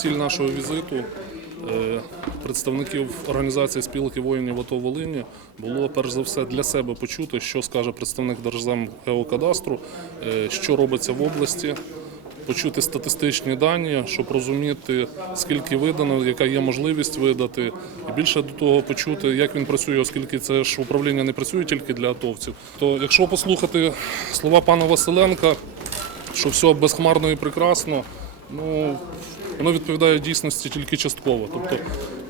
ціль нашого візиту е, представників організації спілки воїнів АТО Волині було перш за все для себе почути, що скаже представник Держземгеокадастру, е, що робиться в області. Почути статистичні дані, щоб розуміти, скільки видано, яка є можливість видати, і більше до того почути, як він працює, оскільки це ж управління не працює тільки для атовців. То якщо послухати слова пана Василенка, що все безхмарно і прекрасно, ну воно відповідає дійсності тільки частково. Тобто,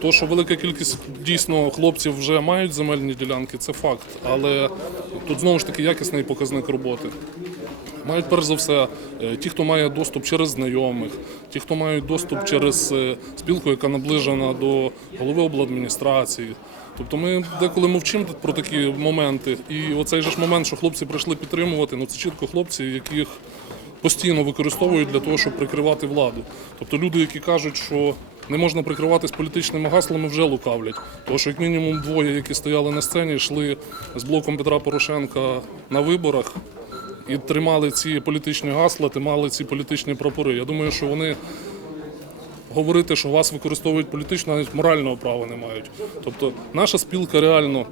то, що велика кількість дійсно хлопців вже мають земельні ділянки, це факт. Але тут знову ж таки якісний показник роботи. Мають перш за все е, ті, хто має доступ через знайомих, ті, хто мають доступ через е, спілку, яка наближена до голови обладміністрації. Тобто ми деколи мовчимо про такі моменти. І оцей же ж момент, що хлопці прийшли підтримувати, ну це чітко хлопці, яких постійно використовують для того, щоб прикривати владу. Тобто люди, які кажуть, що не можна прикриватись політичними гаслами, вже лукавлять. Тому що як мінімум двоє, які стояли на сцені, йшли з блоком Петра Порошенка на виборах і тримали ці політичні гасла, тримали ці політичні прапори. Я думаю, що вони говорити, що вас використовують політично, навіть морального права не мають. Тобто наша спілка реально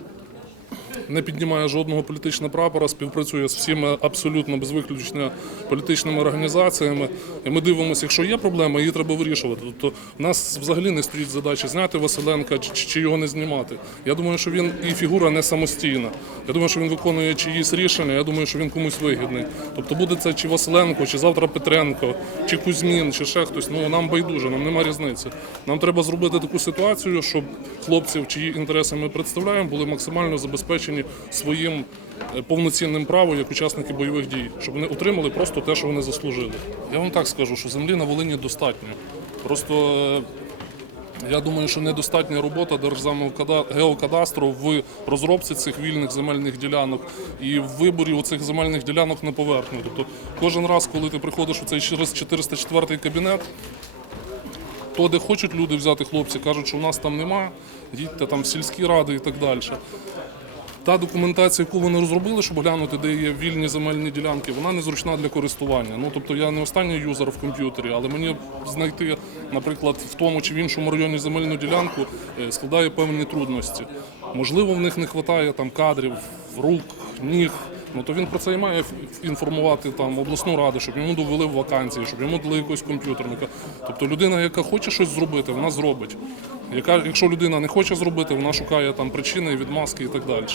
не піднімає жодного політичного прапора, співпрацює з всіма абсолютно без виключення політичними організаціями. І ми дивимося, якщо є проблема, її треба вирішувати. Тобто в нас взагалі не стоїть задача зняти Василенка чи його не знімати. Я думаю, що він і фігура не самостійна. Я думаю, що він виконує чиїсь рішення. Я думаю, що він комусь вигідний. Тобто буде це чи Василенко, чи завтра Петренко, чи Кузьмін, чи ще хтось. Ну нам байдуже, нам нема різниці. Нам треба зробити таку ситуацію, щоб хлопців, чиї інтереси ми представляємо, були максимально забезпечені своїм е, повноцінним правом як учасники бойових дій, щоб вони отримали просто те, що вони заслужили. Я вам так скажу, що землі на Волині достатньо. Просто е, я думаю, що недостатня робота Держземгеокадастру в розробці цих вільних земельних ділянок і в виборі оцих земельних ділянок на поверхню. Тобто кожен раз, коли ти приходиш у цей через 404 кабінет, то, де хочуть люди взяти хлопці, кажуть, що у нас там нема, їдьте там в сільські ради і так далі. Та документація, яку вони розробили, щоб глянути, де є вільні земельні ділянки, вона незручна для користування. Ну тобто я не останній юзер в комп'ютері, але мені знайти, наприклад, в тому чи в іншому районі земельну ділянку е, складає певні трудності. Можливо, в них не вистачає там кадрів, рук, ніг. Ну то він про це і має інформувати там обласну раду, щоб йому довели в вакансії, щоб йому дали якогось комп'ютерника. Тобто людина, яка хоче щось зробити, вона зробить. Яка, якщо людина не хоче зробити, вона шукає там причини, відмазки і так далі.